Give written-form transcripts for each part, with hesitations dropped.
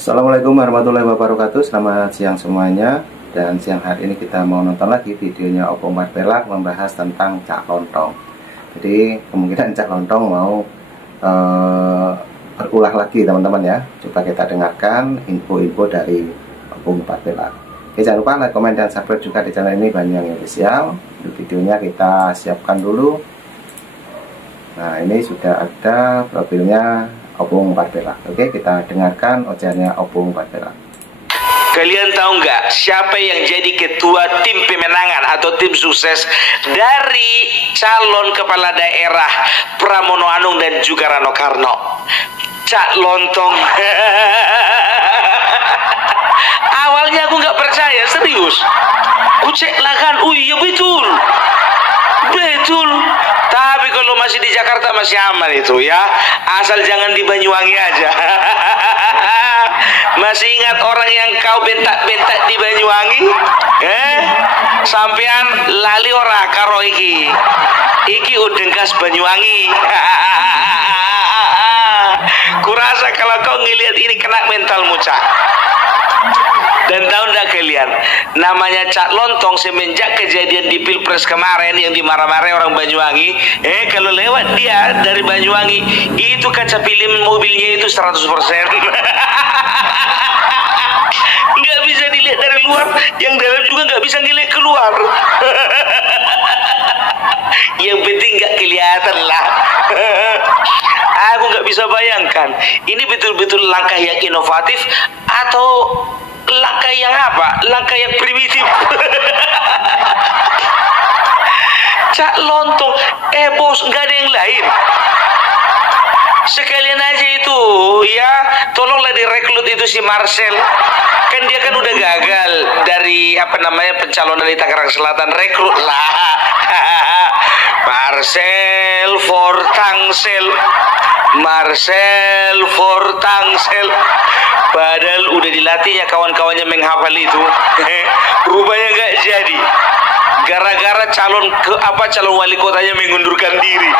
Assalamualaikum warahmatullahi wabarakatuh. Selamat siang semuanya. Dan siang hari ini kita mau nonton lagi videonya Opung Martella membahas tentang Cak Lontong. Jadi kemungkinan Cak Lontong mau berulah lagi teman-teman ya. Coba kita dengarkan info-info dari Opung Martella. Oke, jangan lupa like, komen, dan subscribe juga di channel ini Banyuwangi Official. Untuk videonya kita siapkan dulu. Nah, ini sudah ada profilnya Opung Martella. Oke, kita dengarkan ocehannya Opung Martella. Kalian tahu nggak siapa yang jadi ketua tim pemenangan atau tim sukses dari calon kepala daerah Pramono Anung dan juga Rano Karno? Cak Lontong. Awalnya aku nggak percaya, serius. Ku cek lah kan, iya betul. Betul. Tapi kalau masih di Jakarta masih aman itu ya. Asal jangan di Banyuwangi aja. Masih ingat orang yang kau bentak-bentak di Banyuwangi? Sampean lali ora karo iki. Iki udeng khas Banyuwangi. Kurasa kalau kau ngelihat ini kena mentalmu, Cak. Dan tahu enggak kalian, namanya Cak Lontong semenjak kejadian di Pilpres kemarin yang dimarah-marahi orang Banyuwangi, kalau lewat dia dari Banyuwangi, itu kaca film mobilnya itu 100%. Nggak bisa dilihat dari luar, yang dalam juga nggak bisa ngelihat keluar. Yang penting nggak kelihatan lah. Aku nggak bisa bayangkan, ini betul-betul langkah yang inovatif atau langkah yang apa? Langkah yang primitif. Cak Lontong, bos, nggak ada yang lain. Sekalian aja itu, ya, tolonglah direkrut itu si Marcel. Kan dia kan udah gagal dari pencalonan di Tangerang Selatan, rekrut lah. Marcel for Tangsel. Marcel for Tangsel. Padahal udah dilatihnya kawan-kawannya menghafal itu. Rupanya nggak jadi. Gara-gara calon wali kotanya mengundurkan diri.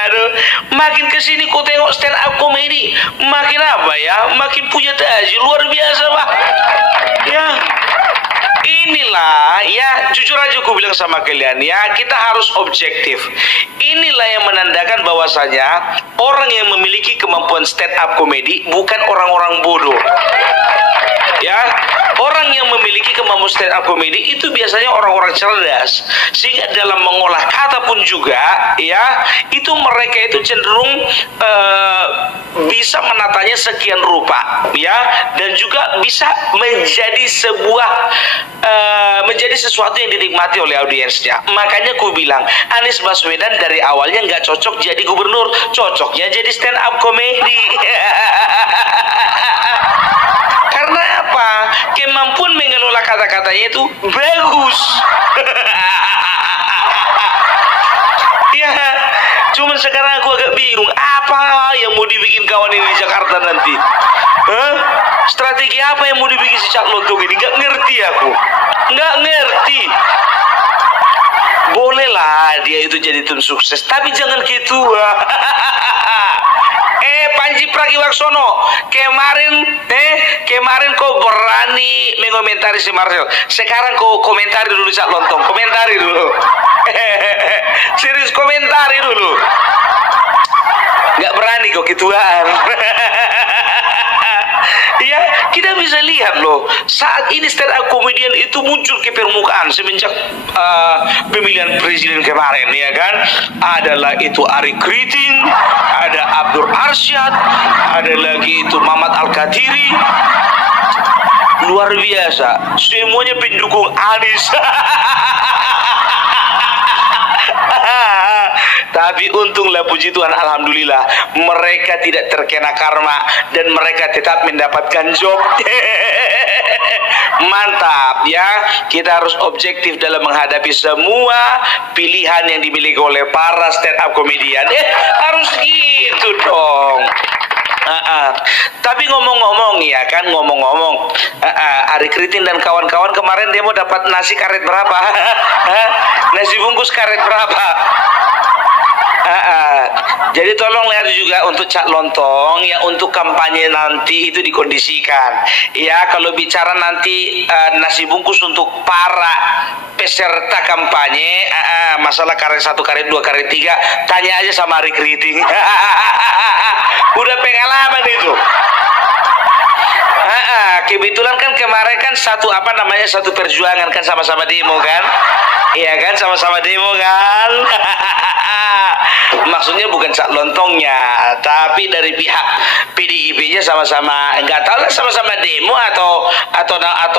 Aduh. Makin kesini kau tengok stand up komedi, makin apa ya? Makin punya tajir luar biasa, Pak. Ya. Inilah ya, jujur aja aku bilang sama kalian ya, kita harus objektif. Inilah yang menandakan bahwasanya orang yang memiliki kemampuan stand up komedi bukan orang-orang bodoh. Ya, orang yang memiliki kemampuan stand up komedi itu biasanya orang-orang cerdas, sehingga dalam mengolah kata pun juga ya, itu mereka itu cenderung bisa menatanya sekian rupa ya, dan juga bisa menjadi sesuatu yang dinikmati oleh audiensnya. Makanya aku bilang Anies Baswedan dari awalnya nggak cocok jadi gubernur, cocoknya jadi stand up komedi. Karena apa? Kemampuan mengelola kata-katanya itu bagus. Ya, cuman sekarang aku agak bingung apa yang mau dibikin kawan ini di Jakarta nanti. Strategi apa yang mau dibikin si Cak Lontong ini? Nggak ngerti aku. Nggak ngerti. Bolehlah dia itu jadi tim sukses, tapi jangan gitu. Panji Pragiwaksono, kemarin kau berani mengomentari si Marcel. Sekarang kau komentari dulu Cak Lontong, komentari dulu. Serius, komentari dulu. Nggak berani kau gituan. Ya, kita bisa lihat loh, saat ini stand up komedian itu muncul ke permukaan semenjak pemilihan presiden kemarin, ya kan? Adalah itu Ari Kriting, ada Abdur Arsyad, ada lagi itu Mamat Al-Katiri. Luar biasa, semuanya pendukung Anies. Tapi untunglah, puji Tuhan, alhamdulillah, mereka tidak terkena karma dan mereka tetap mendapatkan job. Mantap ya, kita harus objektif dalam menghadapi semua pilihan yang dimiliki oleh para stand up komedian. Harus gitu dong. Tapi ngomong-ngomong ya kan, Ari Kriting dan kawan-kawan kemarin dia mau dapat nasi karet berapa? Nasi bungkus karet berapa? Jadi tolong lihat juga untuk Cak Lontong ya, untuk kampanye nanti itu dikondisikan ya. Kalau bicara nanti nasi bungkus untuk para peserta kampanye, masalah karet 1, karet 2, karet 3, tanya aja sama Rick Riting. Udah pengalaman itu. Kebetulan kan kemarin kan satu perjuangan kan, sama-sama demo kan, iya kan, sama-sama demo kan. Maksudnya bukan Cak Lontongnya, tapi dari pihak PDIP-nya sama-sama, nggak tahu lah, sama-sama demo atau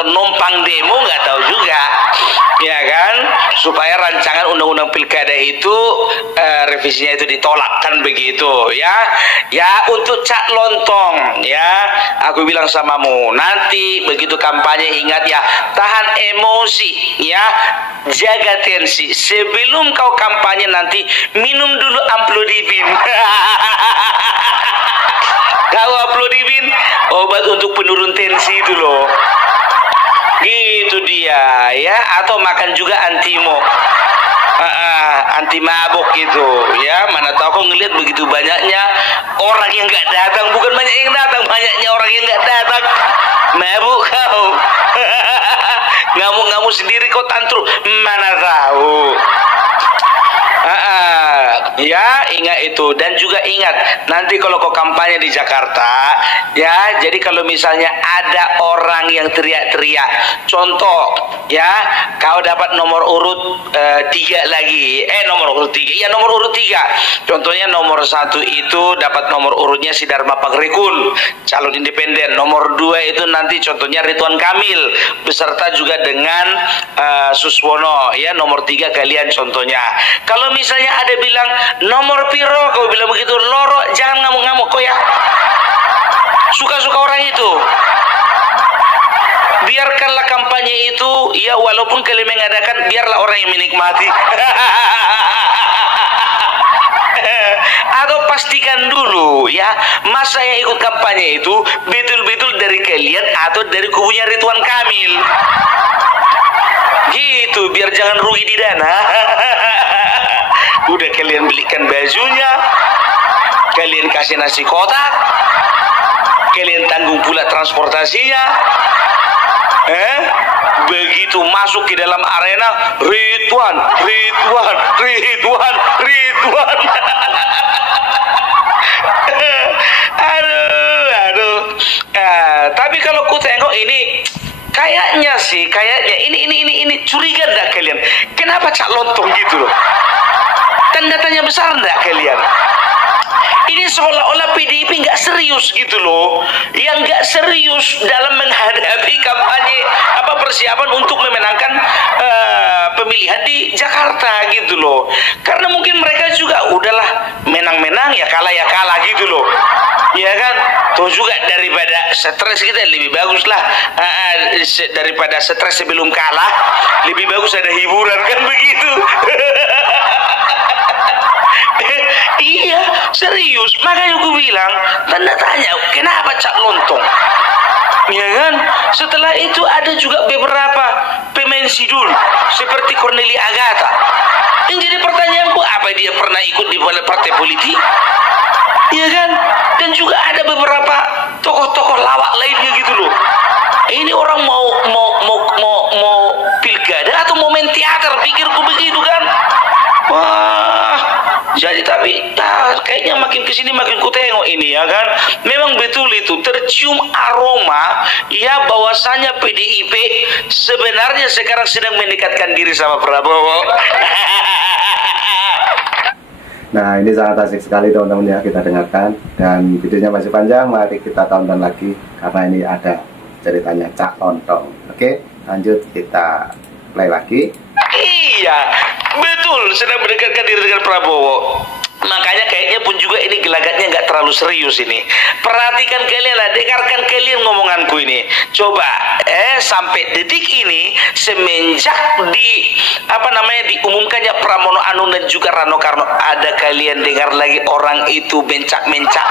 numpang demo, nggak tahu juga, ya kan, supaya rancangan undang-undang pilkada itu revisinya itu ditolak kan begitu ya. Ya untuk Cak Lontong ya, aku bilang samamu, nanti begitu kampanye ingat ya, tahan emosi ya, jaga tensi. Sebelum kau kampanye nanti minum dulu amlodipin. Kau amlodipin, obat untuk penurun tensi itu loh. Gitu dia ya, atau makan juga antimo. Anti mabuk gitu ya. Mana tahu kau ngelihat begitu banyaknya orang yang nggak datang, bukan banyak yang datang, banyaknya orang yang nggak datang, mabuk kau. Ngamuk-ngamuk sendiri kau tantrum, mana tahu. Ya ingat itu, dan juga ingat nanti kalau kau kampanye di Jakarta ya, jadi kalau misalnya ada orang yang teriak-teriak, contoh ya, kau dapat nomor urut 3 lagi, nomor urut 3, iya nomor urut 3, contohnya nomor 1 itu dapat nomor urutnya si Dharma Pangrekun, calon independen, nomor 2 itu nanti contohnya Ridwan Kamil beserta juga dengan Suswono ya, nomor 3 kalian contohnya. Kalau misalnya ada bilang nomor piro, kau bilang begitu, loro, jangan ngamuk-ngamuk kau ya. Suka-suka orang itu. Biarkanlah kampanye itu ya, walaupun kalian mengadakan, biarlah orang yang menikmati. Atau pastikan dulu ya, masa yang ikut kampanye itu betul-betul dari kalian atau dari kubunya Ridwan Kamil. Gitu, biar jangan rugi di dana. Udah kalian belikan bajunya, kalian kasih nasi kotak, kalian tanggung pula transportasinya. Begitu masuk ke dalam arena, Ridwan. Aduh. Tapi kalau ku tengok ini, kayaknya ini curiga enggak kalian? Kenapa Cak Lontong gitu loh? Tanda tanya besar enggak kalian? Ini seolah-olah PDIP nggak serius gitu loh, yang nggak serius dalam menghadapi kampanye persiapan untuk memenangkan pemilihan di Jakarta gitu loh. Karena mungkin mereka juga udahlah, menang-menang ya kalah gitu loh, ya kan? Tuh juga daripada stres kita lebih bagus lah, daripada stres sebelum kalah lebih bagus ada hiburan kan begitu. Iya, serius. Makanya aku bilang, tanda tanya, kenapa Cak Lontong? Ya kan? Setelah itu ada juga beberapa pemain sidul seperti Cornelia Agatha. Yang jadi pertanyaanku, apa dia pernah ikut di partai politik? Ya kan? Dan juga ada beberapa tokoh-tokoh lawak lainnya gitu loh. Ini orang mau pilkada atau mau main teater, pikirku begitu kan? Wah, jadi tapi kayaknya makin kesini makin ku tengok ini ya kan, memang betul itu tercium aroma ya, bahwasanya PDIP sebenarnya sekarang sedang mendekatkan diri sama Prabowo. Nah, ini sangat asik sekali teman-teman ya, kita dengarkan, dan videonya masih panjang, mari kita tonton lagi karena ini ada ceritanya Cak Lontong. Oke, lanjut kita play lagi. Iya, betul, sedang mendekatkan diri dengan Prabowo. Makanya kayaknya pun juga ini gelagatnya nggak terlalu serius ini. Perhatikan kalian lah, dengarkan kalian ngomonganku ini. Coba, sampai detik ini semenjak diumumkannya Pramono Anung dan juga Rano Karno, ada kalian dengar lagi orang itu mencak-mencak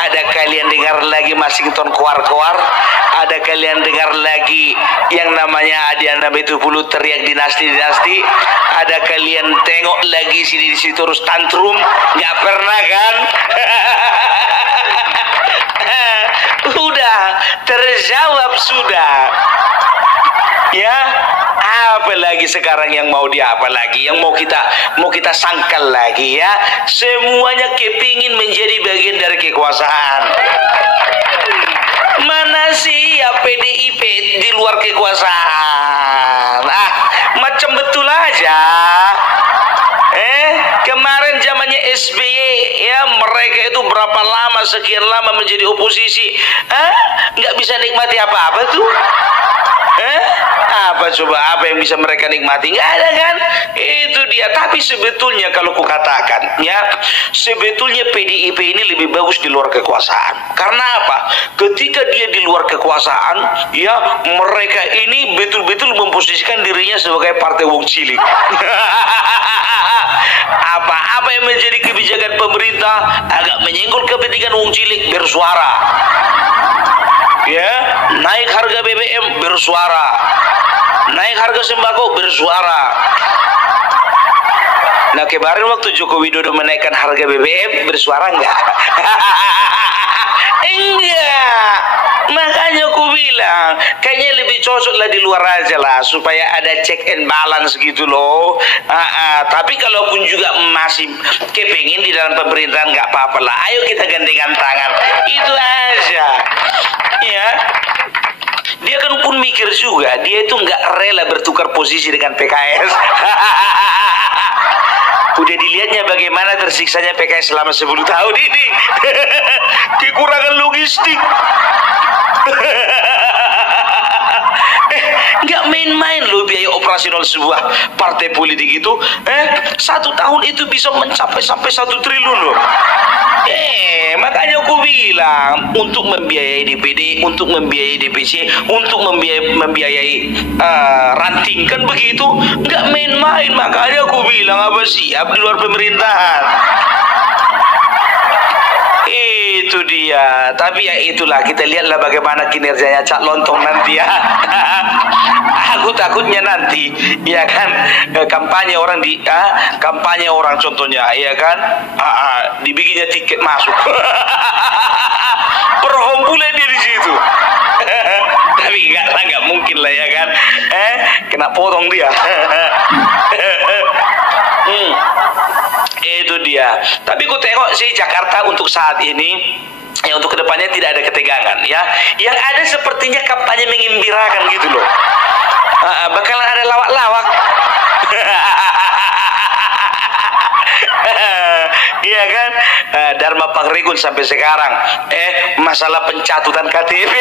Ada kalian dengar lagi Masington Koar-Koar? Ada kalian dengar lagi yang namanya Adiana Betupulu teriak dinasti-dinasti? Ada kalian tengok lagi sini di situ terus tantrum? Nggak pernah kan? Udah terjawab sudah. Ya, apalagi sekarang yang mau apa lagi, yang mau kita sangkal lagi ya. Semuanya kepingin menjadi bagian dari kekuasaan. Mana sih ya PDIP di luar kekuasaan? Macam betul aja. Kemarin zamannya SBY ya, mereka itu berapa lama, sekian lama menjadi oposisi, nggak bisa nikmati apa-apa tuh. Apa coba, apa yang bisa mereka nikmati? Nggak ada kan? Itu dia. Tapi sebetulnya kalau kukatakan ya, sebetulnya PDIP ini lebih bagus di luar kekuasaan. Karena apa? Ketika dia di luar kekuasaan ya, mereka ini betul-betul memposisikan dirinya sebagai partai wong cilik. Apa-apa yang menjadi kebijakan pemerintah agak menyenggol kepentingan wong cilik, bersuara. Ya, naik harga BBM, bersuara. Naik harga sembako, bersuara. Nah, kemarin waktu Joko Widodo menaikkan harga BBM, bersuara enggak? Enggak. Makanya aku bilang kayaknya lebih cocok lah di luar aja lah, supaya ada check and balance gitu loh. Tapi kalaupun juga masih kepingin di dalam pemerintahan, nggak apa-apa lah, ayo kita gandengan tangan, itu aja ya. Dia kan pun mikir juga, dia itu nggak rela bertukar posisi dengan PKS. Udah dilihatnya bagaimana tersiksanya PKS selama 10 tahun ini. Kekurangan logistik. Nggak main-main loh biaya operasional sebuah partai politik itu. 1 tahun itu bisa mencapai sampai 1 triliun loh. Makanya aku bilang, untuk membiayai DPD, untuk membiayai DPC, untuk membiayai ranting kan begitu, nggak main-main. Makanya aku bilang, apa siap di luar pemerintahan. Itu dia. Tapi ya itulah, kita lihatlah bagaimana kinerjanya Cak Lontong nanti ya. Aku takutnya nanti ya kan, kampanye orang contohnya ya kan, dibikinnya tiket masuk. Perform pula dia di situ. Tapi nggak mungkin lah ya kan, kena potong dia. Itu dia. Tapi ku tengok sih Jakarta untuk saat ini ya, untuk kedepannya tidak ada ketegangan ya. Yang ada sepertinya kampanye mengembirakan gitu loh. Bakalan ada lawak-lawak. Iya kan, Dharma Pangrigun sampai sekarang masalah pencatutan KTP.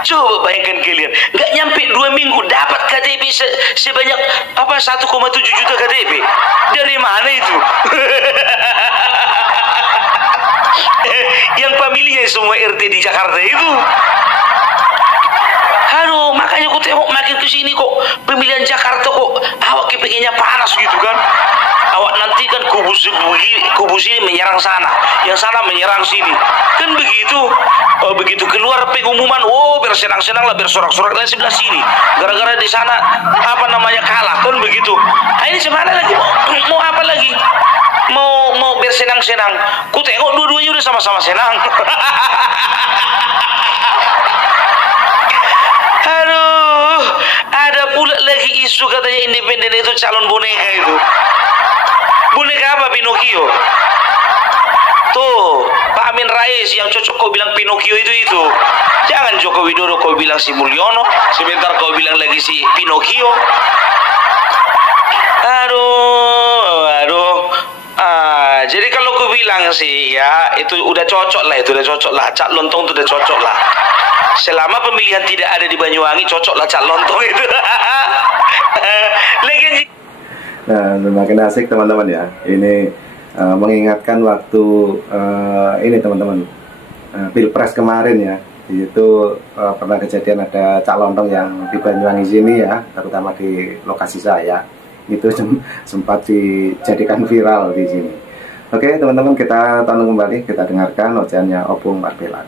Coba bayangkan kalian, nggak nyampe 2 minggu dapat KTP sebanyak 1,7 juta KTP. Dari mana itu? Yang pemilihnya semua RT di Jakarta itu. Aduh, makanya aku tengok makin kesini kok pemilihan Jakarta kok awak kepengennya panas gitu kan. Awak nanti kan kubu sini menyerang sana, yang sana menyerang sini, kan begitu. Begitu keluar pengumuman, bersenang-senang lah, bersorak-sorak dari sebelah sini, gara-gara di sana kalah, kan begitu. Ini semana lagi mau apa lagi? Mau bersenang-senang. Ku tengok dua-duanya udah sama-sama senang. Aduh, ada pula lagi isu katanya independen itu calon boneka itu. Boneka apa? Pinocchio. Tuh, Pak Amin Rais yang cocok kau bilang Pinocchio itu. Jangan Joko Widodo kau bilang si Mulyono, sebentar kau bilang lagi si Pinocchio. Aduh. Jadi kalau kau bilang sih ya, itu udah cocok lah, Cak Lontong itu udah cocok lah. Selama pemilihan tidak ada di Banyuwangi, cocok lah Cak Lontong itu. Nah, semakin asik teman-teman ya. Ini mengingatkan waktu ini teman-teman, Pilpres kemarin ya. Di situ pernah kejadian ada Cak Lontong yang di Banyuwangi sini ya, terutama di lokasi saya. itu sempat dijadikan viral di sini. Oke teman-teman, kita tonton kembali, kita dengarkan ocehannya Opung Marpelan.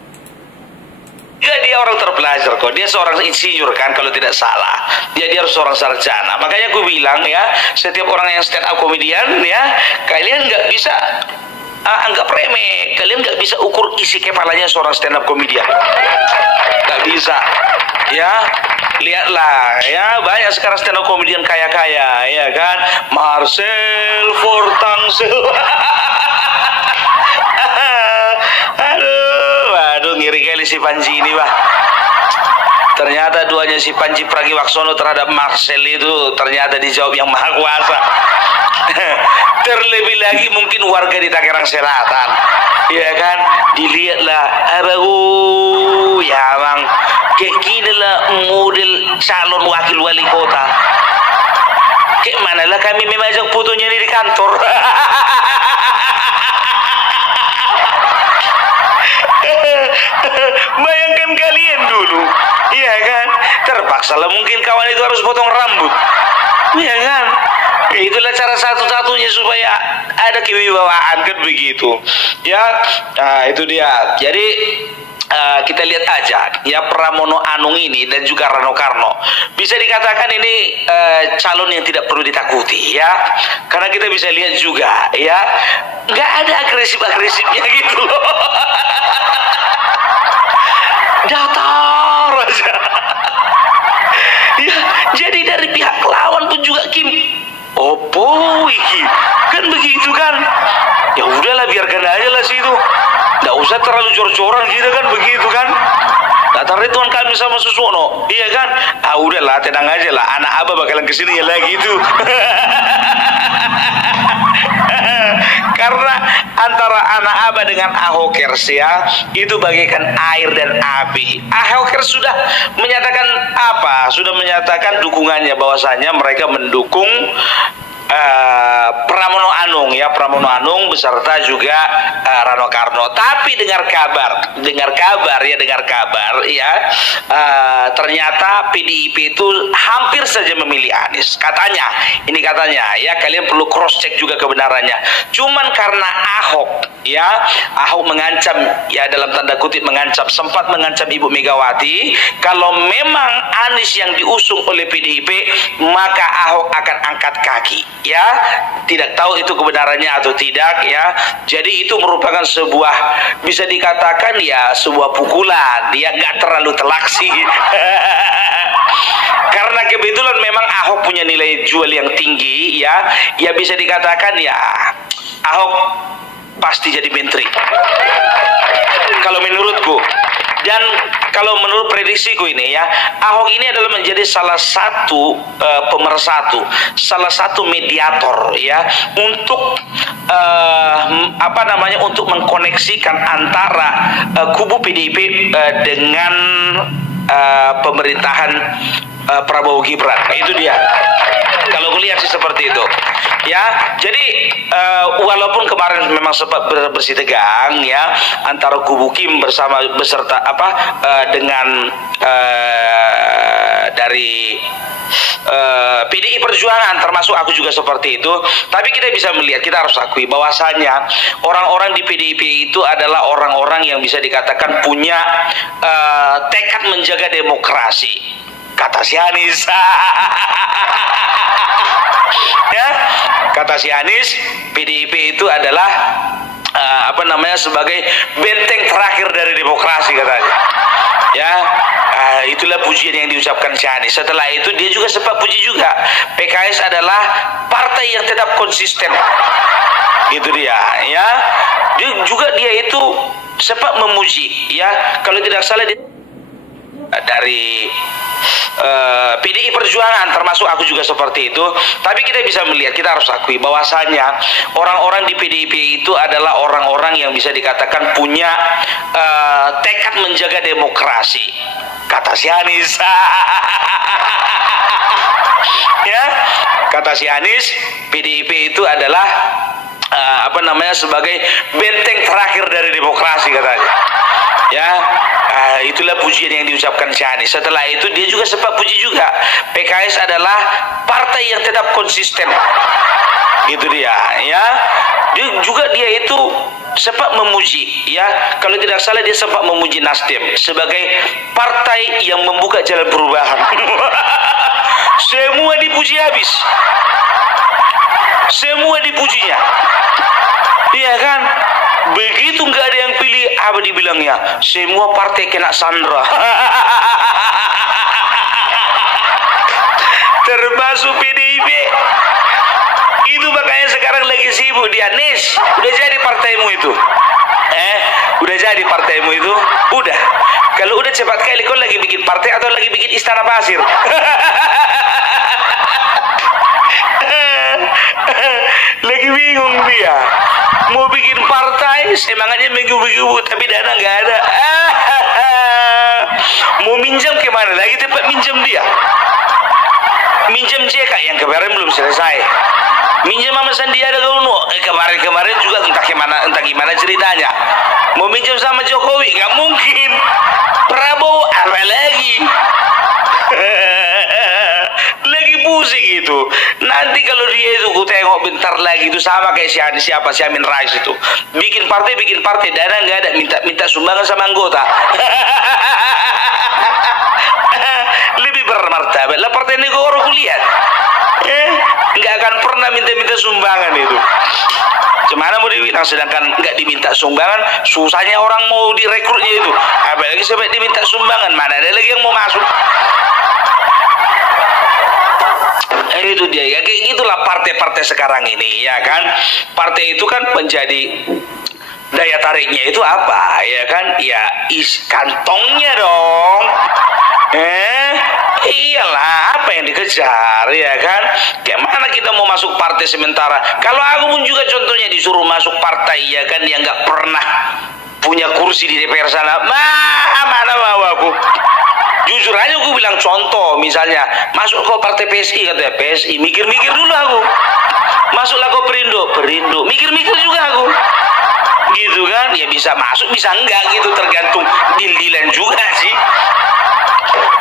Ya, dia orang terpelajar kok, dia seorang insinyur kan kalau tidak salah, dia harus seorang sarjana. Makanya gue bilang ya, setiap orang yang stand up komedian ya, kalian nggak bisa anggap remeh, kalian nggak bisa ukur isi kepalanya seorang stand up komedian, nggak bisa ya. Lihatlah ya, banyak sekarang stand up komedian kaya-kaya ya kan, Marcel Fortangsel. Aduh ngiri kali si Panji ini bah. Ternyata duanya si Panji Pragiwaksono terhadap Marcel itu ternyata dijawab yang maha kuasa. Terlebih lagi mungkin warga di Tangerang Selatan, ya kan, dilihatlah, ya bang, kayak gini lah model calon wakil wali kota. Kayak mana lah kami memajang fotonya ini di kantor. Bayangkan kalian dulu, iya kan, terpaksa lah mungkin kawan itu harus potong rambut, iya kan. Itulah cara satu-satunya supaya ada kewibawaan kan begitu ya. Nah itu dia. Jadi kita lihat aja ya, Pramono Anung ini dan juga Rano Karno bisa dikatakan ini calon yang tidak perlu ditakuti ya, karena kita bisa lihat juga ya, nggak ada agresif-agresifnya gitu loh. Datar aja ya. Jadi dari pihak lawan pun juga Kim, opo iki kan begitu kan, ya udahlah biarkan aja lah situ, nggak usah terlalu jor-joran gitu kan begitu kan. Datar Ridwan Kamil sama Suswono, iya kan, udahlah tenang aja lah, anak abah bakalan kesini ya lagi itu. Karena antara anak abah dengan Ahokers ya, itu bagaikan air dan api. Ahokers sudah menyatakan apa? Sudah menyatakan dukungannya, bahwasanya mereka mendukung Pramono Anung ya, Pramono Anung beserta juga Rano Karno. Tapi dengar kabar ya, ternyata PDIP itu hampir saja memilih Anies. Katanya ya, kalian perlu cross check juga kebenarannya. Cuman karena Ahok mengancam ya, dalam tanda kutip mengancam, sempat mengancam Ibu Megawati kalau memang Anies yang diusung oleh PDIP, maka Ahok akan angkat kaki. Ya, tidak tahu itu kebenarannya atau tidak ya. Jadi itu merupakan sebuah, bisa dikatakan ya, sebuah pukulan ya, nggak terlalu telak sih. Karena kebetulan memang Ahok punya nilai jual yang tinggi ya, ya bisa dikatakan ya, Ahok pasti jadi menteri kalau menurutku. Dan kalau menurut prediksiku ini ya, Ahok ini adalah menjadi salah satu pemersatu, salah satu mediator ya, untuk untuk mengkoneksikan antara kubu PDIP dengan pemerintahan Prabowo Gibran. Itu dia. Kalau gue lihat sih seperti itu. Ya, jadi walaupun kemarin memang sempat bersih tegang ya antara kubu Kim beserta dengan dari PDI Perjuangan, termasuk aku juga seperti itu. Tapi kita bisa melihat, kita harus akui bahwasanya orang-orang di PDIP itu adalah orang-orang yang bisa dikatakan punya tekad menjaga demokrasi, kata si Anies. Ya, kata si Anies, PDIP itu adalah sebagai benteng terakhir dari demokrasi katanya. Ya, itulah pujian yang diucapkan si Anies. Setelah itu dia juga sempat puji juga, PKS adalah partai yang tetap konsisten. Gitu dia, ya. Dia itu sempat memuji, ya. Kalau tidak salah dia dari PDI Perjuangan, termasuk aku juga seperti itu. Tapi kita bisa melihat, kita harus akui bahwasanya orang-orang di PDIP itu adalah orang-orang yang bisa dikatakan punya tekad menjaga demokrasi, kata si Anies. Ya, kata si Anies, PDIP itu adalah sebagai benteng terakhir dari demokrasi katanya. Ya, Itulah pujian yang diucapkan Syahani. Setelah itu dia juga sempat puji juga, PKS adalah partai yang tetap konsisten. Itu dia, ya. Dia itu sempat memuji, ya. Kalau tidak salah dia sempat memuji Nasdem sebagai partai yang membuka jalan perubahan. Semua dipuji habis. Semua dipujinya. Iya kan? Begitu nggak ada yang pilih, apa dibilangnya? Semua partai kena sandra. Termasuk PDIP. Itu makanya sekarang lagi sibuk dia. Nis, udah jadi partaimu itu? Udah jadi partaimu itu? Udah. Kalau udah cepat kali kau lagi bikin partai atau lagi bikin istana pasir? Lagi bingung dia. Mau bikin partai, semangatnya minggu-minggu, tapi dana nggak ada. Mau minjam kemana? Lagi tempat minjam dia. Minjam JK yang kemarin belum selesai. Minjam sama Sandiaga Uno, kemarin juga entah gimana ceritanya. Mau minjam sama Jokowi, nggak mungkin. Prabowo apa lagi? Lagi pusing itu. Nanti kalau dia itu ku tengok bentar lagi itu sama kayak siapa si Amin Rais itu. Bikin partai, dana nggak ada, minta sumbangan sama anggota. Lebih bermartabat lah partai negara kulihat. Nggak akan pernah minta sumbangan itu. Gimana mau dibilang, sedangkan nggak diminta sumbangan, susahnya orang mau direkrutnya itu. Apalagi sampai diminta sumbangan, mana ada lagi yang mau masuk. Itu dia ya, kayak gitulah partai-partai sekarang ini, ya kan. Partai itu kan menjadi daya tariknya itu apa, ya kan? Ya kantongnya dong. Iyalah, apa yang dikejar, ya kan? Kayak mana kita mau masuk partai sementara? Kalau aku pun juga contohnya disuruh masuk partai, ya kan, yang nggak pernah punya kursi di DPR sana, mana mau aku? Jujur aja aku bilang contoh, misalnya masuk ke partai PSI, katanya PSI, mikir-mikir dulu aku. Masuklah ke Perindo, mikir-mikir juga aku. Gitu kan? Ya bisa masuk, bisa enggak gitu, tergantung deal-dealan juga sih.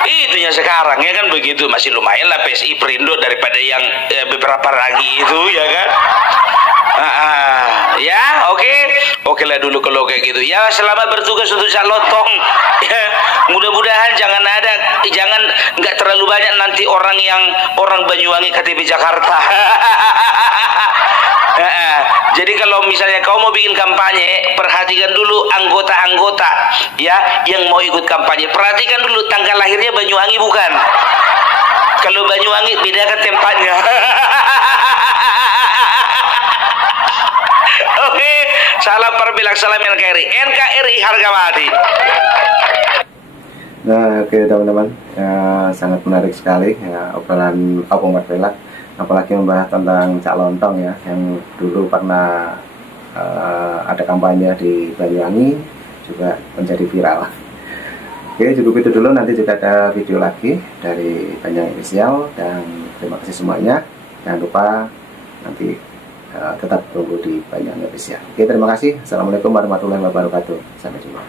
Itunya sekarang, ya kan, begitu. Masih lumayan lah PSI Perindo daripada yang beberapa lagi itu, ya kan. Ya oke lah dulu kalau kayak gitu. Ya selamat bertugas untuk Cak Lontong. Ya, mudah-mudahan jangan nggak terlalu banyak nanti orang Banyuwangi KTP Jakarta. Jadi kalau misalnya kau mau bikin kampanye, perhatikan dulu anggota-anggota ya yang mau ikut kampanye. Perhatikan dulu tanggal lahirnya Banyuwangi bukan. Kalau Banyuwangi bedakan tempatnya. Oke, salam perbilak, salam NKRI. NKRI harga mati. Nah, oke teman-teman, ya, sangat menarik sekali ya obrolan Opung Parbilak, apalagi membahas tentang Cak Lontong ya, yang dulu pernah ada kampanye di Banyuwangi, juga menjadi viral. Oke, cukup itu dulu. Nanti juga ada video lagi dari Banyuwangi Official, dan terima kasih semuanya. Jangan lupa nanti tetap tunggu di Banyuwangi Official. Oke, terima kasih. Assalamualaikum warahmatullahi wabarakatuh. Sampai jumpa.